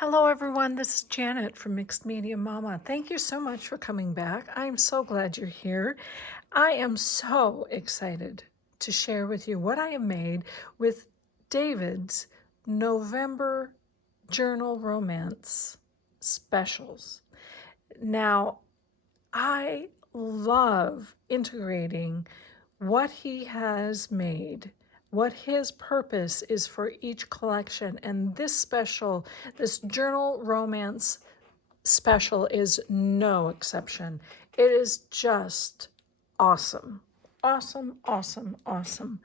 Hello everyone, this is Janet from Mixed Media Mama. Thank you so much for coming back. I'm so glad you're here. I am so excited to share with you what I have made with David's November Journal Romance Specials. Now, I love integrating what he has made, what his purpose is for each collection. And this journal romance special is no exception. It is just awesome. Awesome, awesome, awesome.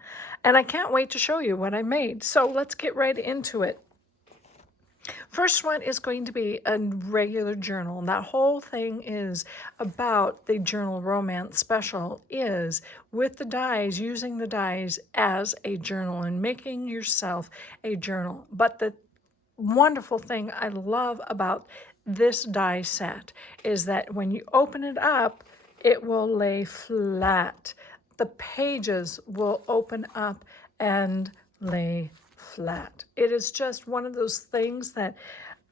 And I can't wait to show you what I made. So let's get right into it. First one is going to be a regular journal. And that whole thing is about the journal romance special is with the dies, using the dies as a journal and making yourself a journal. But the wonderful thing I love about this die set is that when you open it up, it will lay flat. The pages will open up and lay flat. It is just one of those things that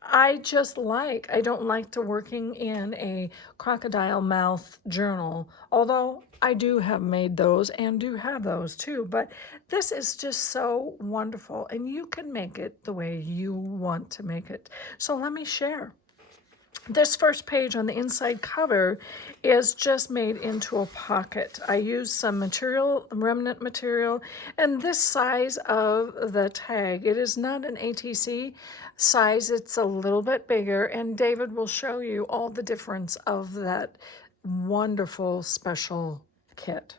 I just like. I don't like to working in a crocodile mouth journal, although I do have made those and do have those too. But this is just so wonderful, and you can make it the way you want to make it. So let me share. This first page on the inside cover is just made into a pocket. I used some material, remnant material, and this size of the tag, it is not an ATC size, it's a little bit bigger, and David will show you all the difference of that wonderful special kit.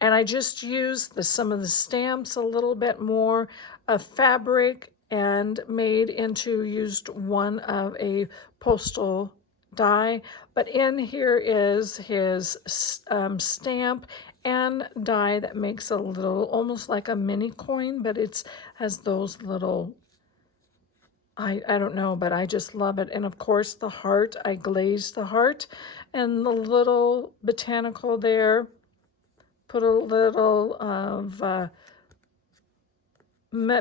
And I just used some of the stamps, a little bit more of fabric, and used one of a postal die. But in here is his stamp and die that makes a little, almost like a mini coin, but it's has those little, I don't know, but I just love it. And of course the heart, I glazed the heart, and the little botanical there, put a little of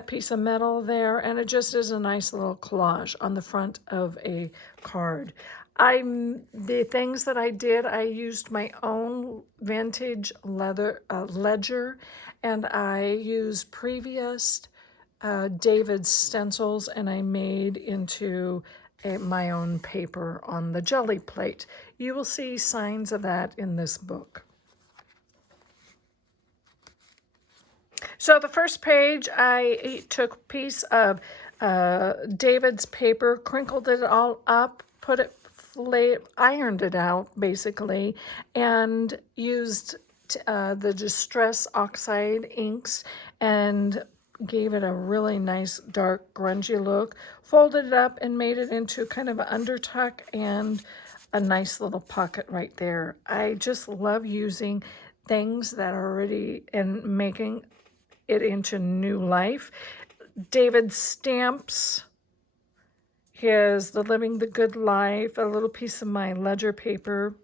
piece of metal there, and it just is a nice little collage on the front of a card. The things that I did, I used my own vintage leather ledger, and I used previous David's stencils, and I made into my own paper on the jelly plate. You will see signs of that in this book. So the first page, I took a piece of David's paper, crinkled it all up, ironed it out basically, and used the Distress Oxide inks and gave it a really nice dark grungy look, folded it up and made it into kind of an undertuck and a nice little pocket right there. I just love using things that are already and making it into new life. David stamps his The Living the Good Life, a little piece of my ledger paper.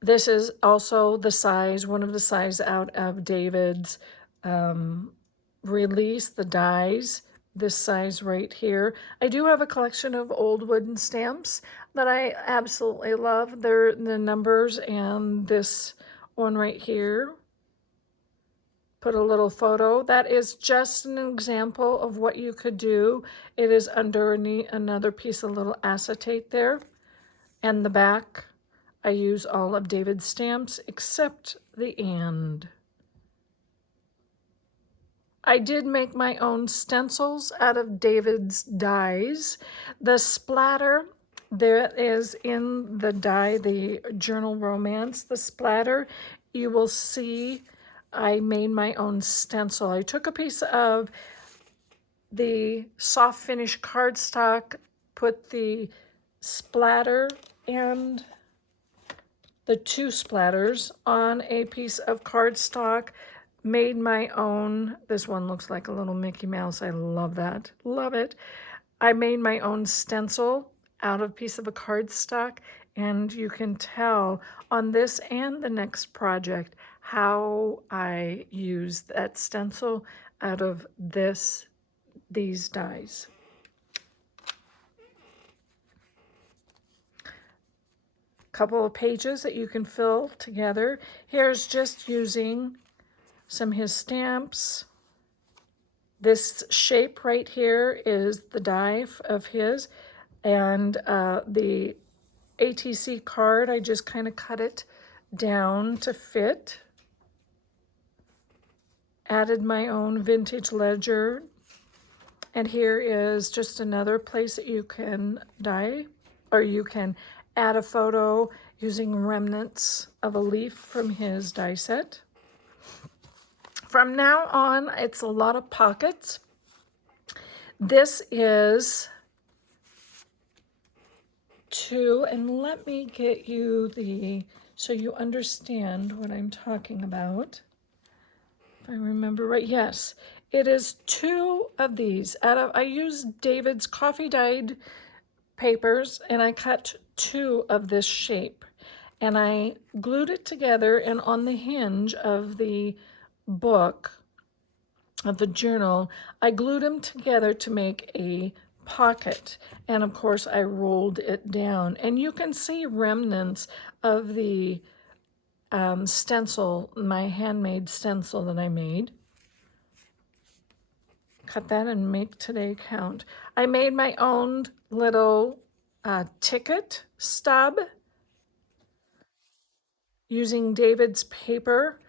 This is also the size, one of the size out of David's release, the dies, this size right here. I do have a collection of old wooden stamps that I absolutely love. They're the numbers, and this one right here. Put a little photo. That is just an example of what you could do. It is underneath another piece of little acetate there. And the back, I use all of David's stamps except the "and." I did make my own stencils out of David's dies. The splatter, there is in the die, the journal romance, the splatter, you will see I made my own stencil. I took a piece of the soft finish cardstock, put the splatter and the two splatters on a piece of cardstock, made my own. This one looks like a little Mickey Mouse. I love that. Love it. I made my own stencil out of a piece of a cardstock, and you can tell on this and the next project how I use that stencil out of these dies. couple of pages that you can fill together. Here's just using some of his stamps. This shape right here is the die of his, and the ATC card, I just kind of cut it down to fit. Added my own vintage ledger, and here is just another place that you can die, or you can add a photo using remnants of a leaf from his die set. From now on, it's a lot of pockets. This is two, and let me get you so you understand what I'm talking about. If I remember right, yes, it is two of these. I used David's coffee dyed papers, and I cut two of this shape, and I glued it together, and on the hinge of the book, of the journal, I glued them together to make a pocket, and of course I rolled it down, and you can see remnants of the stencil, my handmade stencil that I made. Cut that and make today count. I made my own little ticket stub using David's paper.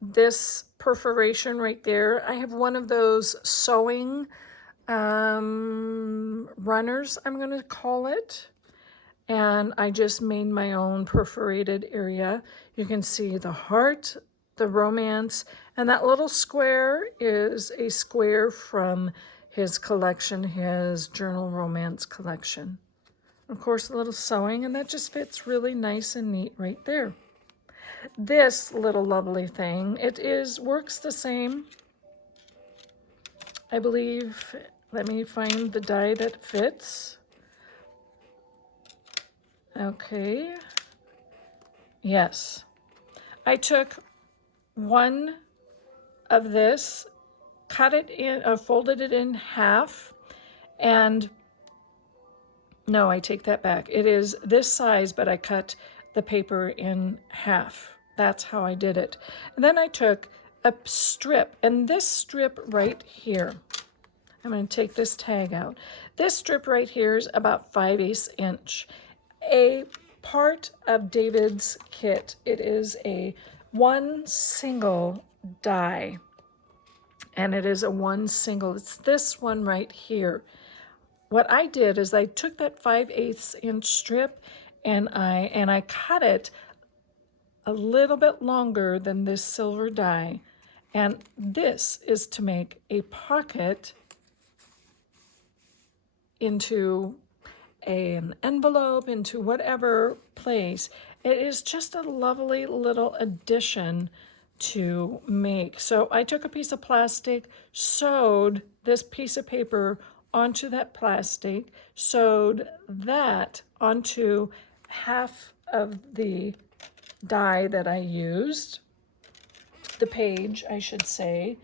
This perforation right there, I have one of those sewing runners, I'm going to call it, and I just made my own perforated area. You can see the heart, the romance, and that little square is a square from his collection, his journal romance collection. Of course, a little sewing, and that just fits really nice and neat right there. This little lovely thing, works the same, I believe. Let me find the die that fits. Okay. Yes. I took one of this, cut it in, folded it in half, and no, I take that back. It is this size, but I cut the paper in half. That's how I did it. And then I took a strip, and this strip right here, I'm going to take this tag out. This strip right here is about 5/8 inch. A part of David's kit. It is a one single die, and it is a one single. It's this one right here. What I did is I took that 5/8 inch strip, and I cut it a little bit longer than this silver die, and this is to make a pocket into an envelope, into whatever place. It is just a lovely little addition to make. So I took a piece of plastic, sewed this piece of paper onto that plastic, sewed that onto half of the die that I used, the page, I should say,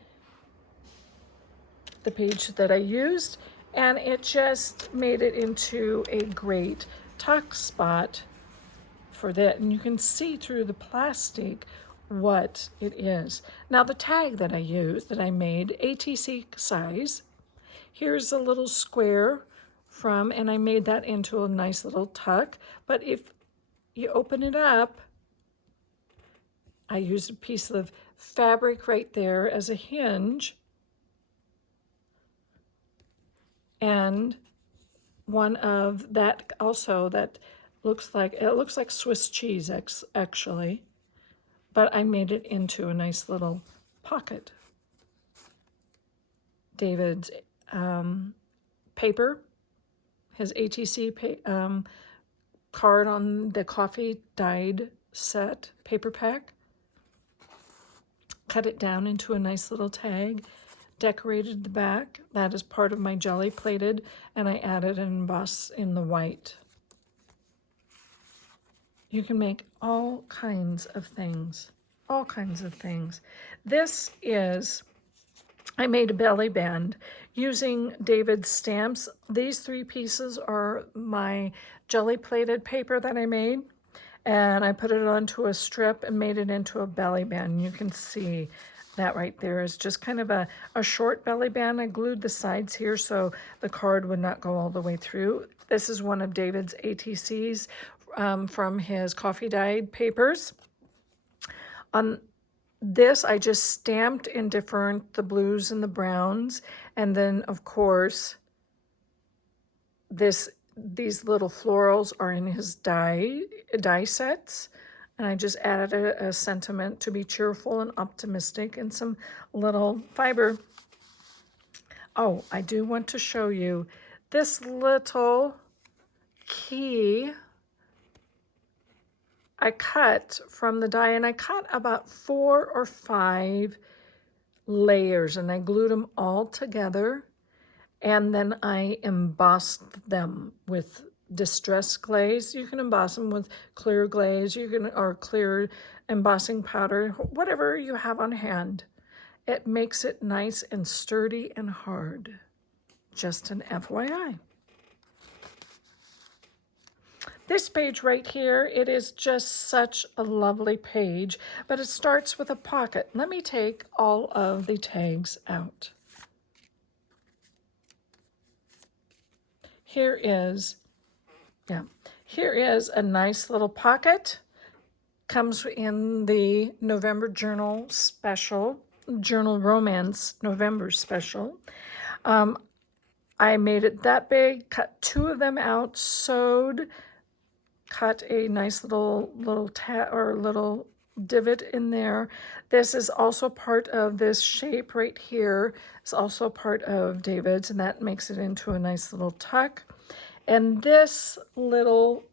the page that I used, and it just made it into a great tuck spot for that. And you can see through the plastic what it is. Now the tag that I used, that I made, ATC size, here's a little square from, and I made that into a nice little tuck. But if you open it up, I used a piece of fabric right there as a hinge, and one of that also that looks like Swiss cheese actually, but I made it into a nice little pocket. David's paper, his ATC card on the coffee dyed set paper pack. Cut it down into a nice little tag, decorated the back. That is part of my jelly plated, and I added an emboss in the white. You can make all kinds of things, all kinds of things. This is, I made a belly band using David's stamps. These three pieces are my jelly plated paper that I made. and I put it onto a strip and made it into a belly band. You can see that right there is just kind of a short belly band. I glued the sides here so the card would not go all the way through. This is one of David's ATCs from his coffee dyed papers. On this, I just stamped in the blues and the browns, and then of course these little florals are in his die sets, and I just added a sentiment to be cheerful and optimistic and some little fiber. Oh, I do want to show you this little key I cut from the die, and I cut about 4 or 5 layers, and I glued them all together, and then I embossed them with distress glaze. You can emboss them with clear glaze, or clear embossing powder, whatever you have on hand. It makes it nice and sturdy and hard. Just an FYI. This page right here, it is just such a lovely page, but it starts with a pocket. Let me take all of the tags out. Here is a nice little pocket. Comes in the November Journal Special, Journal Romance November Special. I made it that big, cut 2 of them out, sewed, cut a nice little divot in there. This is also part of this shape right here. It's also part of David's, and that makes it into a nice little tuck. And this little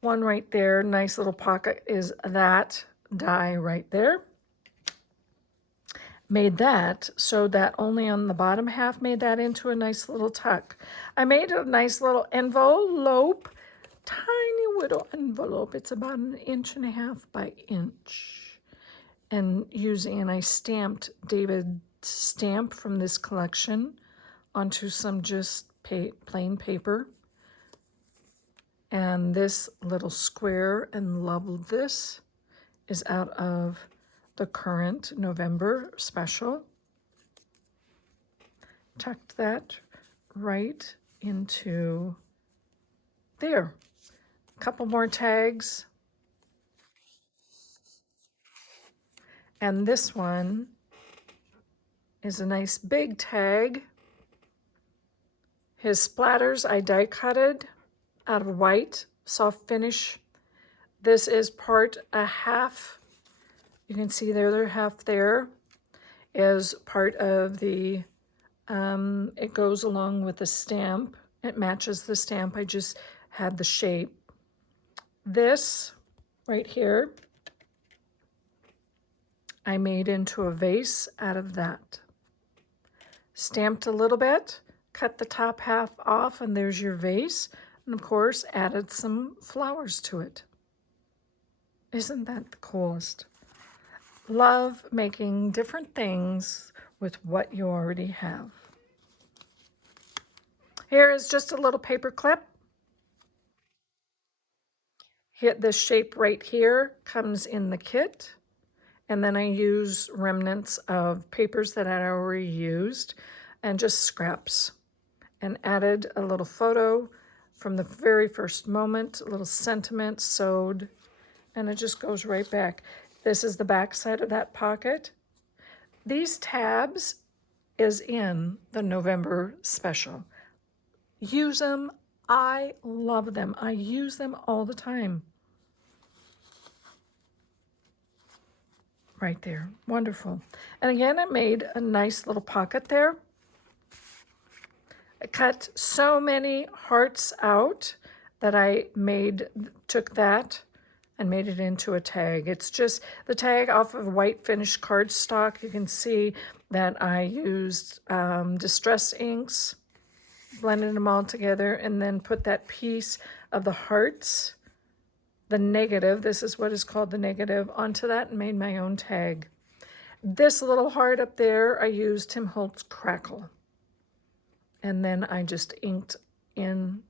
one right there, nice little pocket, is that die right there. Made that so that only on the bottom half, made that into a nice little tuck. I made a nice little envelope, tiny little envelope. It's about 1.5 inches by inch. And I stamped David's stamp from this collection onto some just plain paper. And this little square and love this is out of the current November special. Tucked that right into there. A couple more tags. And this one is a nice big tag. His splatters I die cutted out of white, soft finish. This is a half. You can see they're half there, is part of the, it goes along with the stamp. It matches the stamp. I just had the shape. This right here, I made into a vase out of that. Stamped a little bit, cut the top half off, and there's your vase. And of course, added some flowers to it. Isn't that the coolest? Love making different things with what you already have. Here is just a little paper clip. This shape right here comes in the kit. And then I use remnants of papers that I already used and just scraps. And added a little photo from the very first moment, a little sentiment sewed, and it just goes right back. This is the back side of that pocket. These tabs is in the November special. Use them. I love them. I use them all the time. Right there. Wonderful. And again, I made a nice little pocket there. I cut so many hearts out that I took that and made it into a tag. It's just the tag off of white finished cardstock. You can see that I used distress inks, blended them all together, and then put that piece of the hearts, the negative, this is what is called the negative, onto that and made my own tag. This little heart up there, I used Tim Holtz Crackle. And then I just inked in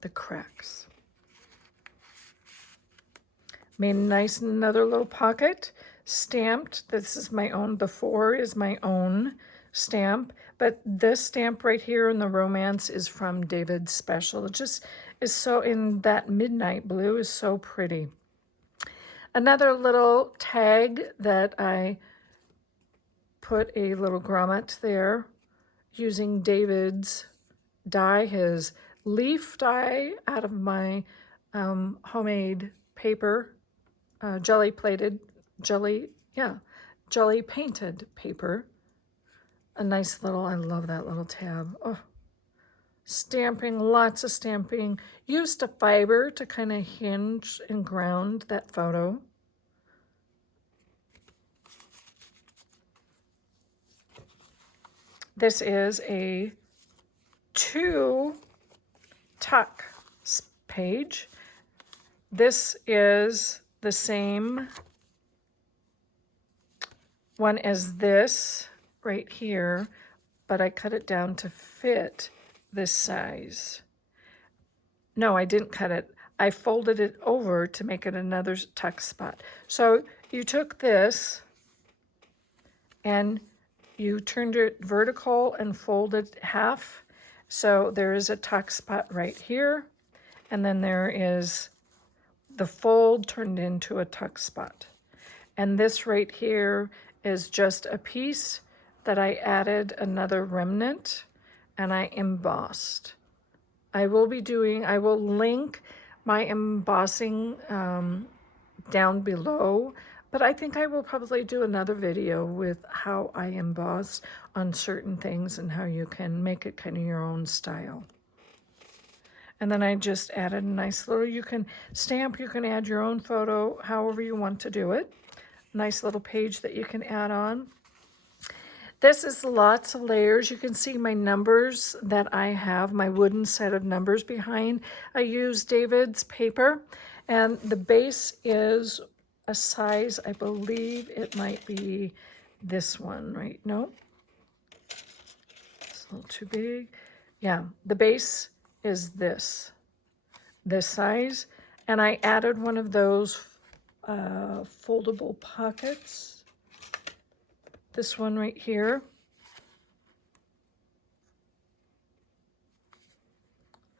the cracks. Made a nice another little pocket, stamped. This is my own, the 4 is my own stamp, but this stamp right here in the romance is from David's special. It just is so, in that midnight blue, is so pretty. Another little tag that I put a little grommet there using David's die, his leaf die out of my homemade paper, jelly painted paper. A nice little, I love that little tab. Oh, stamping, lots of stamping. Used a fiber to kind of hinge and ground that photo. This is a 2 tuck page. This is the same one as this right here, but I cut it down to fit this size. No, I didn't cut it. I folded it over to make it another tuck spot. So you took this and you turned it vertical and folded half. So there is a tuck spot right here. And then there is the fold turned into a tuck spot. And this right here is just a piece that I added another remnant and I embossed. I will link my embossing down below, but I think I will probably do another video with how I emboss on certain things and how you can make it kind of your own style. And then I just added a nice little, you can stamp, you can add your own photo, however you want to do it. Nice little page that you can add on. This is lots of layers. You can see my numbers that I have, my wooden set of numbers behind. I use David's paper, and the base is a size, I believe it might be this one, right? No, it's a little too big. Yeah, the base is this size, and I added one of those foldable pockets. This one right here.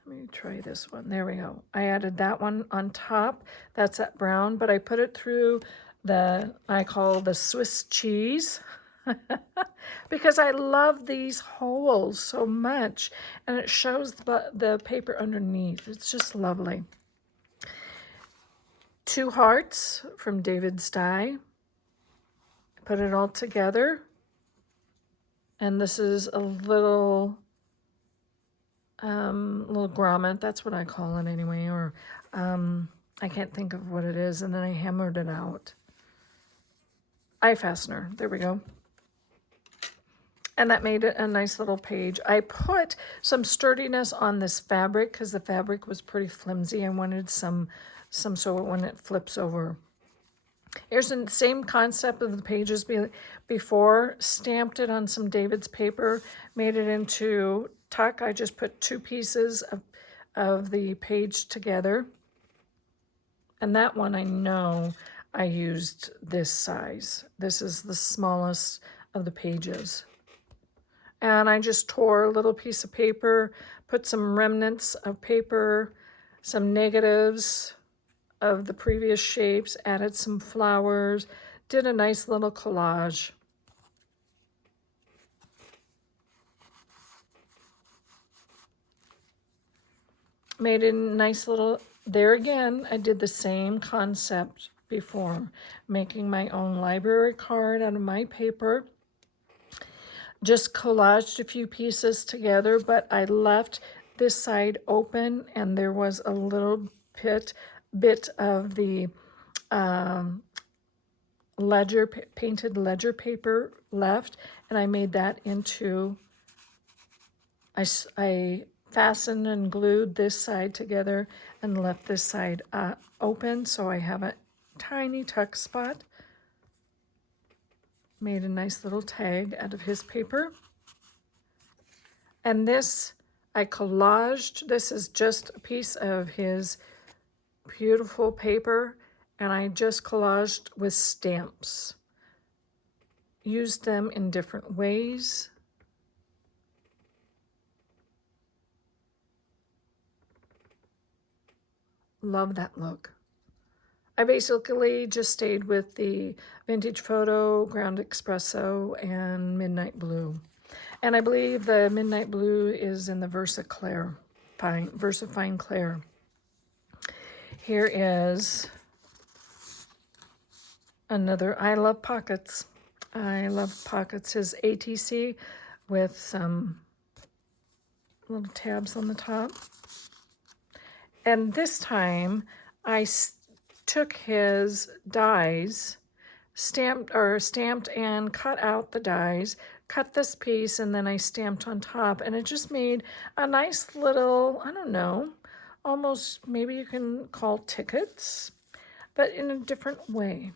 Let me try this one. There we go. I added that one on top. That's that brown, but I put it through I call the Swiss cheese because I love these holes so much, and it shows the paper underneath. It's just lovely. 2 hearts from David's die. Put it all together, and this is a little grommet. That's what I call it anyway, or I can't think of what it is, and then I hammered it out. Eye fastener, there we go. And that made it a nice little page. I put some sturdiness on this fabric because the fabric was pretty flimsy. I wanted some so when it flips over. Here's the same concept of the pages before. Stamped it on some David's paper, made it into tuck. I just put 2 pieces of the page together. And that one I know I used this size. This is the smallest of the pages. And I just tore a little piece of paper, put some remnants of paper, some negatives of the previous shapes, added some flowers, did a nice little collage. Made a nice little, there again, I did the same concept before, making my own library card out of my paper. Just collaged a few pieces together, but I left this side open, and there was a little bit of the painted ledger paper left, and I made that into, I fastened and glued this side together and left this side open, so I have a tiny tuck spot. Made a nice little tag out of his paper. And this I collaged. This is just a piece of his beautiful paper, and I just collaged with stamps. Used them in different ways. Love that look. I basically just stayed with the Vintage Photo, Ground Espresso, and Midnight Blue. And I believe the Midnight Blue is in the Versa Fine Clair. Here is another, I love pockets. I love pockets. His ATC with some little tabs on the top. And this time I took his dies, stamped and cut out the dies, cut this piece, and then I stamped on top, and it just made a nice little, I don't know, almost maybe you can call tickets, but in a different way.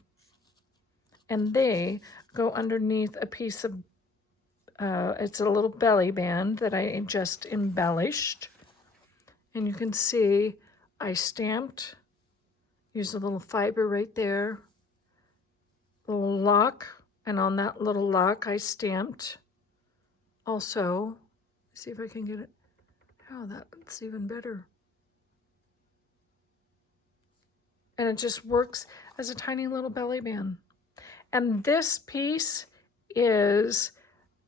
And they go underneath a piece of, it's a little belly band that I just embellished. And you can see I stamped, used a little fiber right there, a little lock, and on that little lock I stamped also, see if I can get it, oh, that's even better. And it just works as a tiny little belly band. And this piece is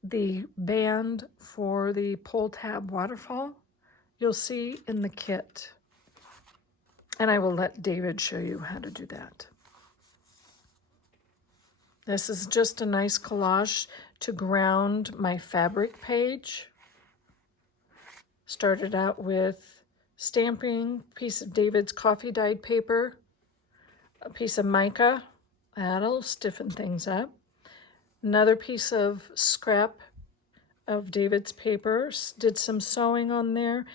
the band for the pull tab waterfall. You'll see in the kit. And I will let David show you how to do that. This is just a nice collage to ground my fabric page. Started out with stamping, piece of David's coffee dyed paper, a piece of mica, that'll stiffen things up. Another piece of scrap of David's paper, did some sewing on there.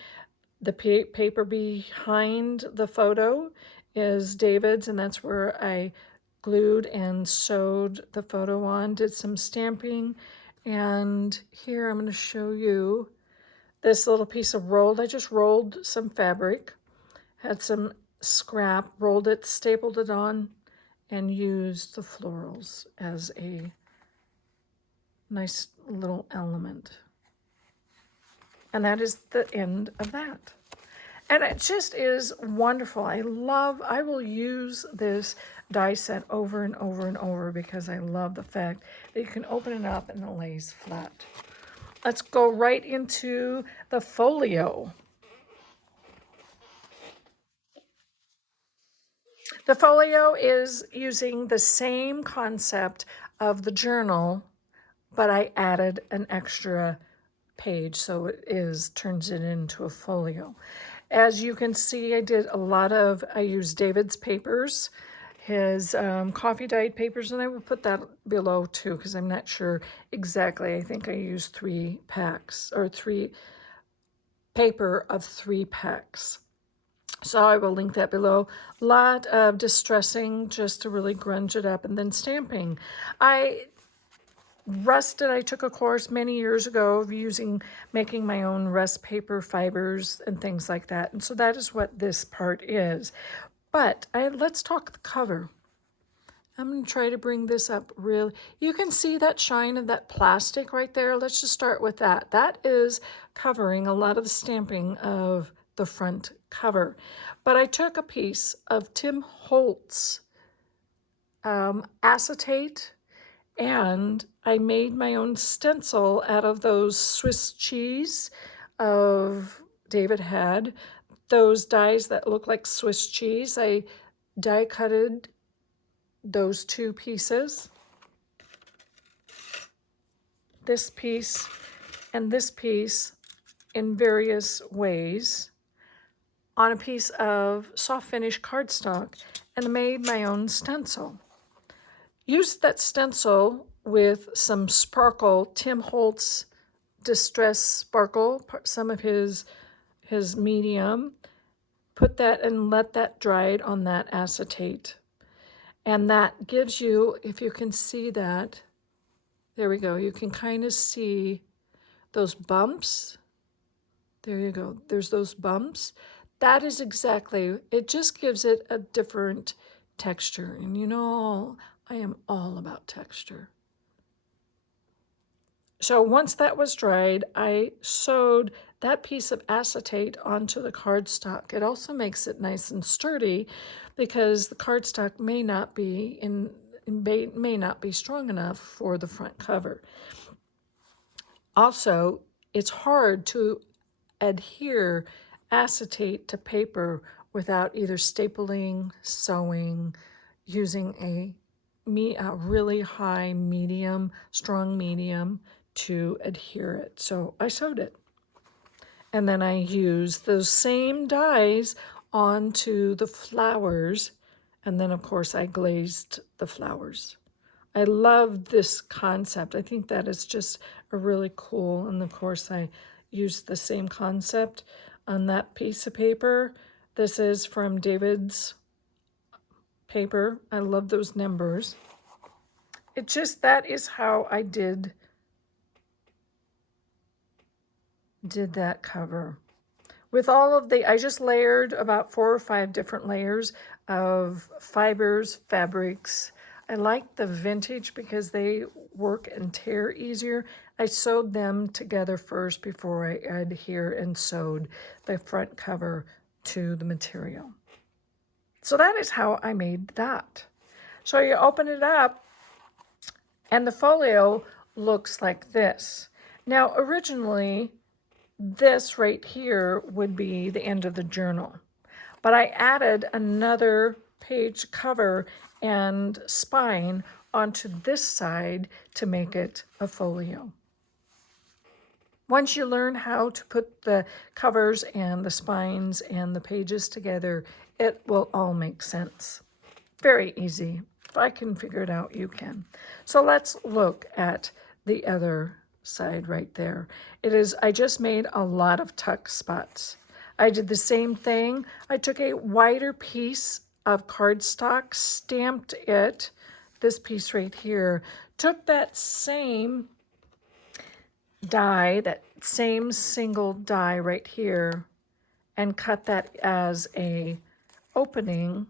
The paper behind the photo is David's, and that's where I glued and sewed the photo on, did some stamping. And here I'm going to show you this little piece of rolled, I just rolled some fabric, had some scrap, rolled it, stapled it on, and used the florals as a nice little element. And that is the end of that. And it just is wonderful. I will use this die set over and over and over because I love the fact that you can open it up and it lays flat. Let's go right into the folio. The folio is using the same concept of the journal, but I added an extra page, so turns it into a folio. As you can see, I used David's papers, his coffee dyed papers, and I will put that below too, because I'm not sure exactly. I think I used 3 packs, or 3 paper of 3 packs. So I will link that below. A lot of distressing just to really grunge it up, and then stamping. I took a course many years ago of making my own rust paper fibers and things like that. And so that is what this part is. But let's talk the cover. I'm going to try to bring this up really. You can see that shine of that plastic right there. Let's just start with that. That is covering a lot of the stamping of the front cover. But I took a piece of Tim Holtz acetate, and I made my own stencil out of those Swiss cheese David had. Those dies that look like Swiss cheese. I die cutted those 2 pieces. This piece and this piece in various ways on a piece of soft finish cardstock and made my own stencil. Used that stencil with some sparkle, Tim Holtz Distress Sparkle, some of his medium. Put that and let that dry on that acetate. And that gives you, if you can see that, there we go. You can kind of see those bumps. There you go. There's those bumps. That is exactly, it just gives it a different texture. And you know, I am all about texture. So once that was dried, I sewed that piece of acetate onto the cardstock. It also makes it nice and sturdy because the cardstock may not be strong enough for the front cover. Also, it's hard to adhere acetate to paper without either stapling, sewing, using a really high medium, strong medium to adhere it. So I sewed it. And then I used those same dies onto the flowers. And then, of course, I glazed the flowers. I love this concept. I think that is just a really cool. And of course, I used the same concept on that piece of paper. This is from David's paper. I love those numbers. It just, that is how I did that cover. With all of I just layered about 4 or 5 different layers of fibers, fabrics. I like the vintage because they work and tear easier. I sewed them together first before I adhere and sewed the front cover to the material. So that is how I made that. So you open it up and the folio looks like this. Now originally this right here would be the end of the journal, but I added another page cover and spine onto this side to make it a folio. Once you learn how to put the covers and the spines and the pages together, it will all make sense. Very easy. If I can figure it out, you can. So let's look at the other side right there. I just made a lot of tuck spots. I did the same thing. I took a wider piece of cardstock, stamped it, this piece right here, took that same die, that same single die right here, and cut that as a opening.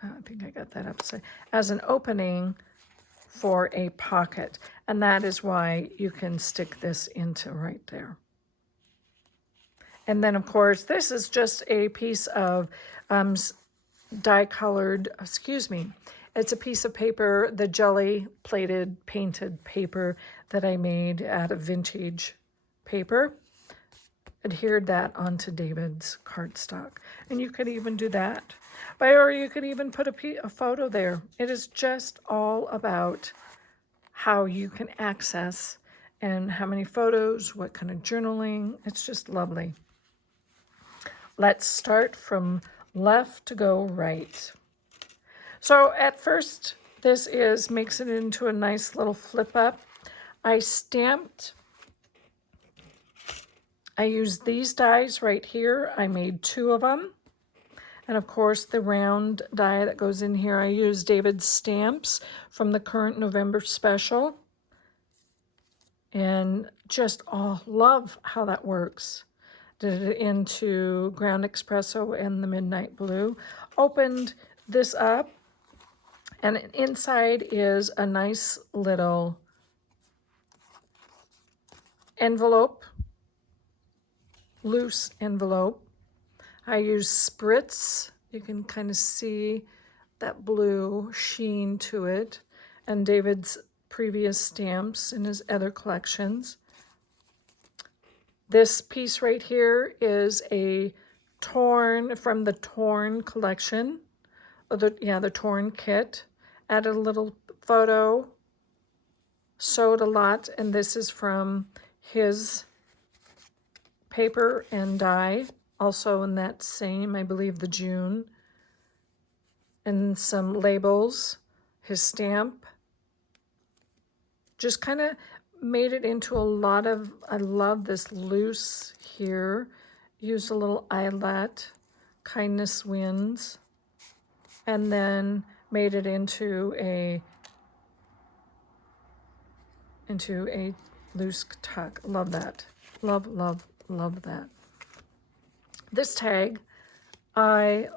I think I got that upside, as an opening for a pocket. And that is why you can stick this into right there. And then, of course, this is just a piece of die-colored, it's a piece of paper, the jelly-plated painted paper that I made out of vintage paper. Adhered that onto David's cardstock. And you could even do that. Or you could even put a photo there. It is just all about how you can access and how many photos, what kind of journaling. It's just lovely. Let's start from left to go right. So at first, this makes it into a nice little flip up. I used these dies right here. I made 2 of them. And of course, the round die that goes in here, I used David's stamps from the current November special. And just, love how that works. Did it into ground espresso and the midnight blue. Opened this up, and inside is a nice little envelope, loose envelope. I use spritz. You can kind of see that blue sheen to it, and David's previous stamps in his other collections. This piece right here is from the Torn collection, the Torn kit. Added a little photo, sewed a lot, and this is from his paper and die, also in that same, I believe, the June. And some labels, his stamp. Just kind of made it into a lot of, I love this loose here. Used a little eyelet, kindness wins. And then made it into a loose tuck. Love that. Love, love, love that. This tag, I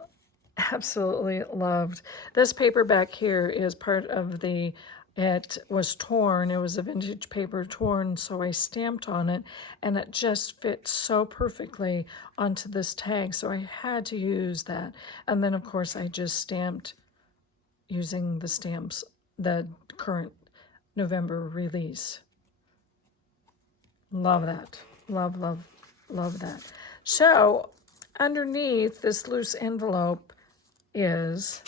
absolutely loved. This paper back here is part of the, it was torn, it was a vintage paper torn, so I stamped on it, and it just fit so perfectly onto this tag, so I had to use that. And then of course I just stamped using the stamps, the current November release. Love that. Love, love, love that. So underneath this loose envelope is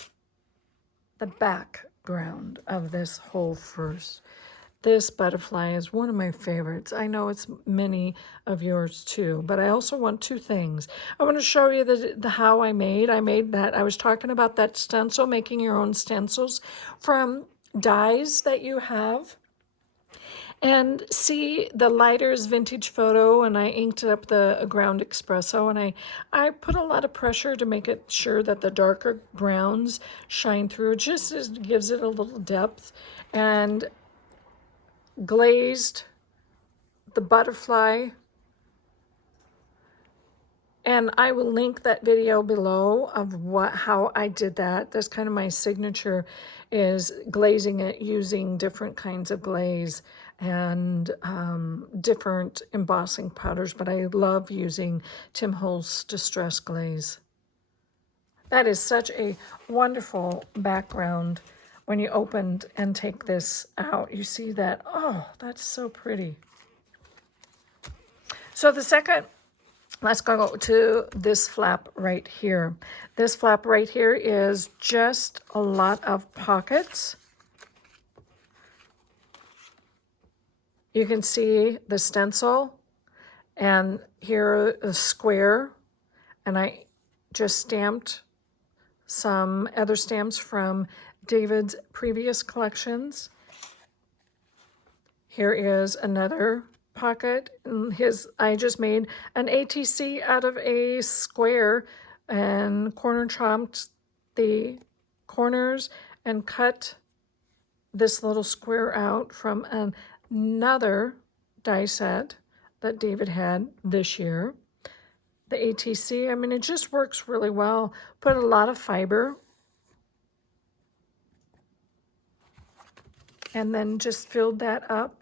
the background of this whole first. This butterfly is one of my favorites. I know it's many of yours too, but I also want two things. I want to show you the how I made that. I was talking about that stencil, making your own stencils from dies that you have. And see the Lighters Vintage Photo, and I inked up the ground espresso, and I put a lot of pressure to make it sure that the darker browns shine through. It just gives it a little depth. And glazed the butterfly, and I will link that video below of how I did that. That's kind of my signature, is glazing it using different kinds of glaze and different embossing powders, but I love using Tim Holtz Distress Glaze. That is such a wonderful background. When you opened and take this out, you see that, oh, that's so pretty. So the second, let's go to this flap right here. This flap right here is just a lot of pockets. You can see the stencil, and here a square, and I just stamped some other stamps from David's previous collections. Here is another pocket. I just made an ATC out of a square and corner chopped the corners and cut this little square out from another die set that David had this year. The ATC, I mean, it just works really well. Put a lot of fiber. And then just filled that up.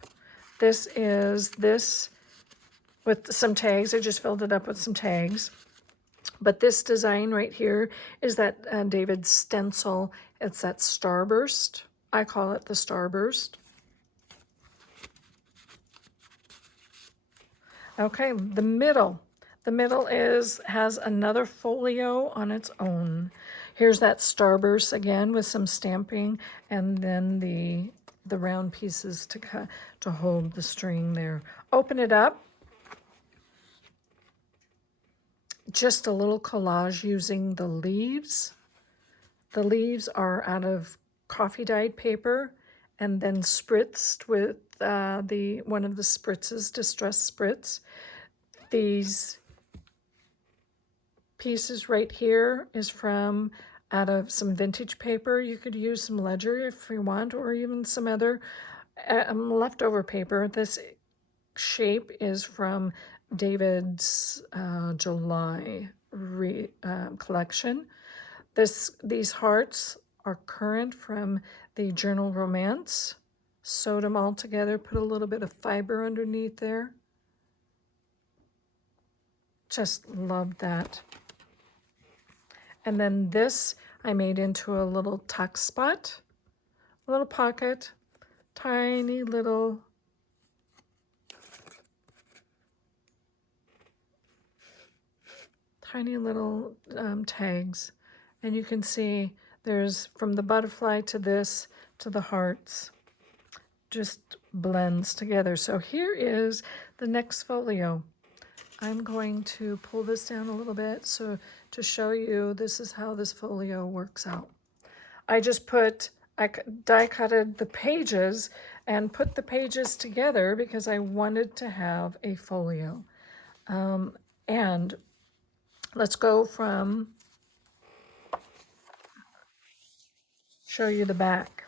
This is this with some tags. I just filled it up with some tags. But this design right here is that David's stencil. It's that starburst. I call it the starburst. Okay, the middle. The middle has another folio on its own. Here's that starburst again with some stamping, and then the round pieces to hold the string there. Open it up. Just a little collage using the leaves. The leaves are out of coffee dyed paper and then spritzed with one of the spritzes, Distress Spritz. These pieces right here is from out of some vintage paper. You could use some ledger if you want, or even some other leftover paper. This shape is from David's July collection. These hearts are current from the Journal Romance. Sewed them all together, put a little bit of fiber underneath there. Just love that. And then this I made into a little tuck spot, a little pocket, tiny little tags. And you can see there's from the butterfly to this to the hearts, just blends together. So here is the next folio. I'm going to pull this down a little bit so to show you this is how this folio works out. I die cutted the pages and put the pages together because I wanted to have a folio. And let's go from, show you the back.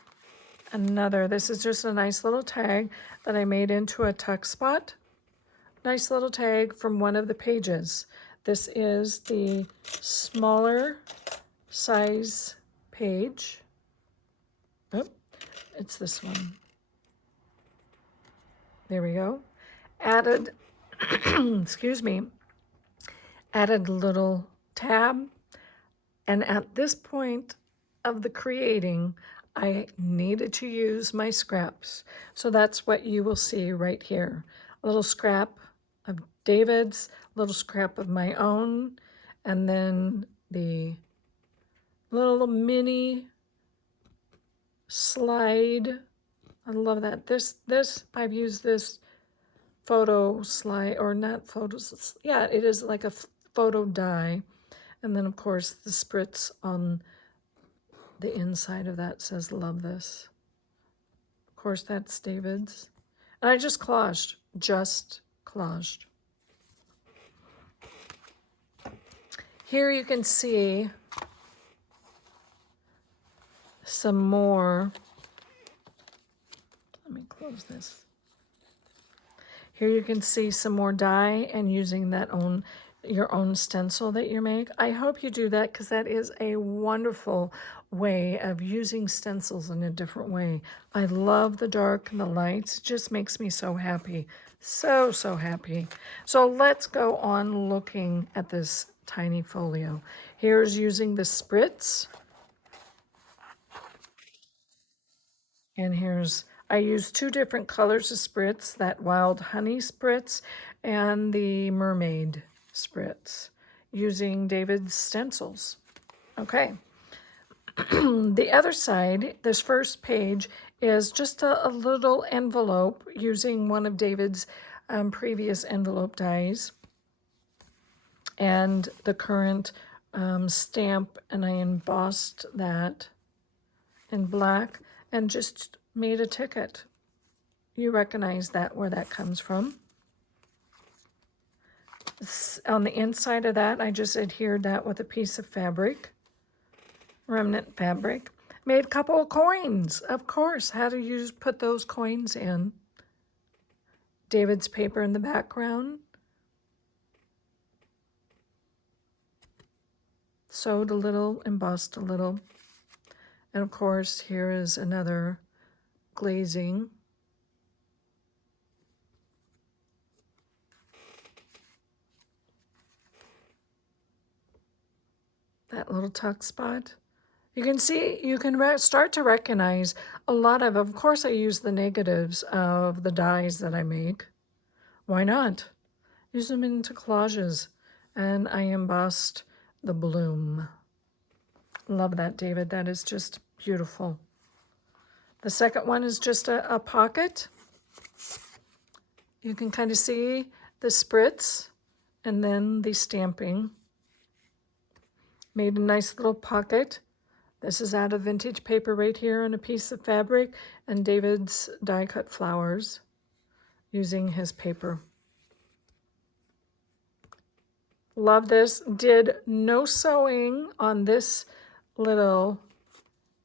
This is just a nice little tag that I made into a tuck spot. Nice little tag from one of the pages. This is the smaller size page. Oh, it's this one. There we go. Added, excuse me, added a little tab. And at this point of the creating, I needed to use my scraps. So that's what you will see right here. A little scrap of David's, a little scrap of my own, and then the little mini slide. I love that. This I've used this photo slide, or not photos. Yeah, it is like a photo die. And then of course the spritz on the inside of that says love this. Of course that's David's. And I just collaged. Here you can see some more. Let me close this. Here you can see some more die and using that your own stencil that you make. I hope you do that because that is a wonderful way of using stencils in a different way. I love the dark and the lights. It just makes me so happy. So happy. So let's go on looking at this tiny folio. Here's using the spritz. And I use 2 different colors of spritz, that wild honey spritz and the mermaid spritz, using David's stencils. Okay. The other side, this first page, is just a little envelope using one of David's previous envelope dies and the current stamp, and I embossed that in black and just made a ticket. You recognize that, where that comes from. On the inside of that, I just adhered that with a piece of fabric, remnant fabric. Made a couple of coins, of course. How to put those coins in. David's paper in the background. Sewed a little, embossed a little. And of course, here is another glazing. That little tuck spot. You can see, you can start to recognize a lot of course I use the negatives of the dies that I make. Why not? Use them into collages. And I embossed the bloom. Love that, David. That is just beautiful. The second one is just a pocket. You can kind of see the spritz and then the stamping. Made a nice little pocket. This is out of vintage paper right here on a piece of fabric, and David's die cut flowers using his paper. Love this. Did no sewing on this little,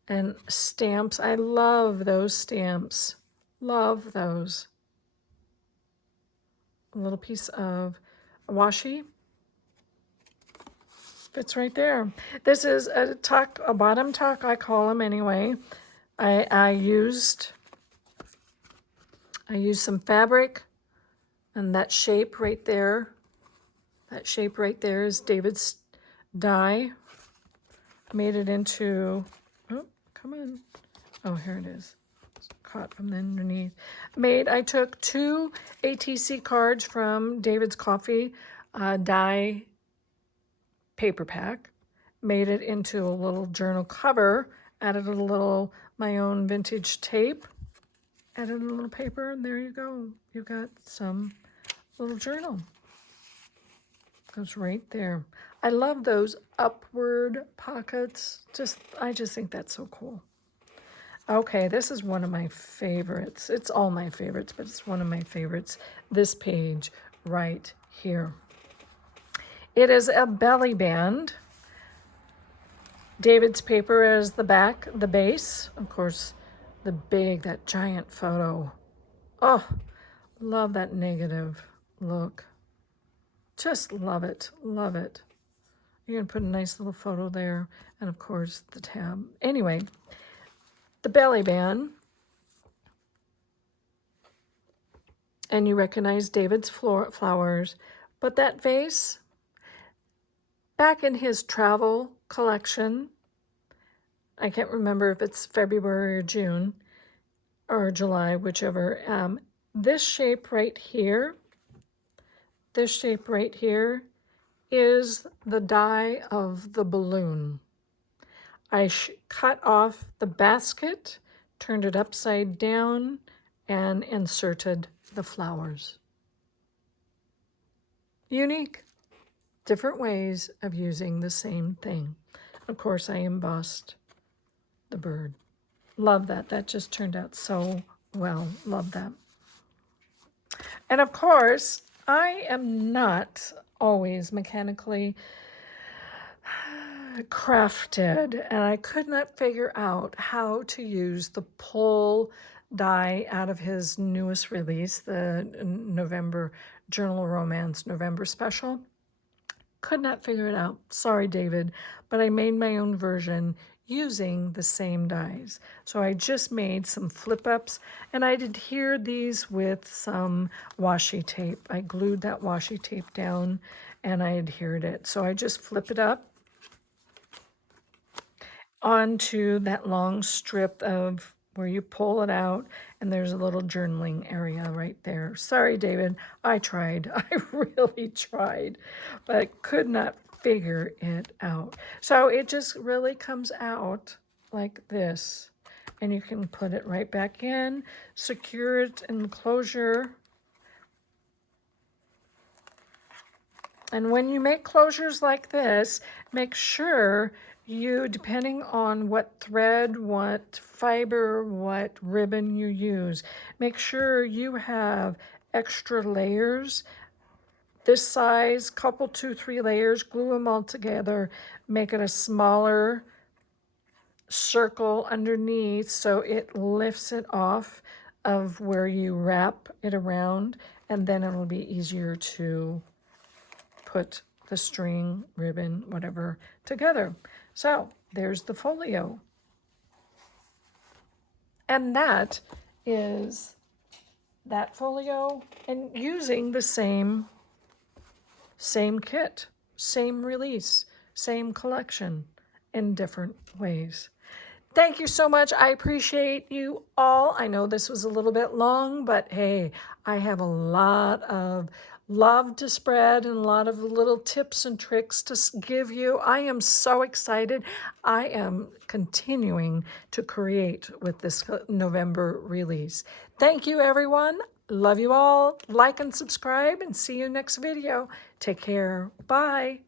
and stamps. I love those stamps. Love those. A little piece of washi. Fits right there. This is a tuck, a bottom tuck, I call them anyway. I used some fabric, and that shape right there. That shape right there is David's die. Made it into, oh, come on. Oh, here it is. It's caught from underneath. I took 2 ATC cards from David's Coffee die paper pack, made it into a little journal cover, added a little my own vintage tape, added a little paper, and there you go. You've got some little journal. Goes right there. I love those upward pockets. I just think that's so cool. Okay, this is one of my favorites. It's all my favorites, but it's one of my favorites. This page right here. It is a belly band. David's paper is the back, the base. Of course, that giant photo. Oh, love that negative look. Just love it, love it. You're going to put a nice little photo there, and of course the tab. Anyway, the belly band, and you recognize David's flowers, but that vase, back in his travel collection, I can't remember if it's February or June or July, whichever, this shape right here is the die of the balloon. I cut off the basket, turned it upside down, and inserted the flowers. Unique, different ways of using the same thing. Of course, I embossed the bird. Love that. That just turned out so well. Love that. And of course, I am not always mechanically crafted, and I could not figure out how to use the pull die out of his newest release, the November Journal Romance November special. Could not figure it out. Sorry, David, but I made my own version using the same dies. So I just made some flip-ups, and I adhered these with some washi tape. I glued that washi tape down, and I adhered it. So I just flip it up onto that long strip of where you pull it out, and there's a little journaling area right there. Sorry, David, I tried. I really tried, but I could not figure it out. So it just really comes out like this, and you can put it right back in, secure it in closure. And when you make closures like this, make sure you, depending on what thread, what fiber, what ribbon you use, make sure you have extra layers. This size, couple, 2-3 layers, glue them all together, make it a smaller circle underneath so it lifts it off of where you wrap it around, and then it'll be easier to put the string, ribbon, whatever, together. So there's the folio. And that is that folio, and using the same kit, same release, same collection in different ways. Thank you so much. I appreciate you all. I know this was a little bit long, but hey, I have a lot of love to spread and a lot of little tips and tricks to give you. I am so excited. I am continuing to create with this November release. Thank you, everyone. Love you all. Like and subscribe, and see you next video. Take care. Bye.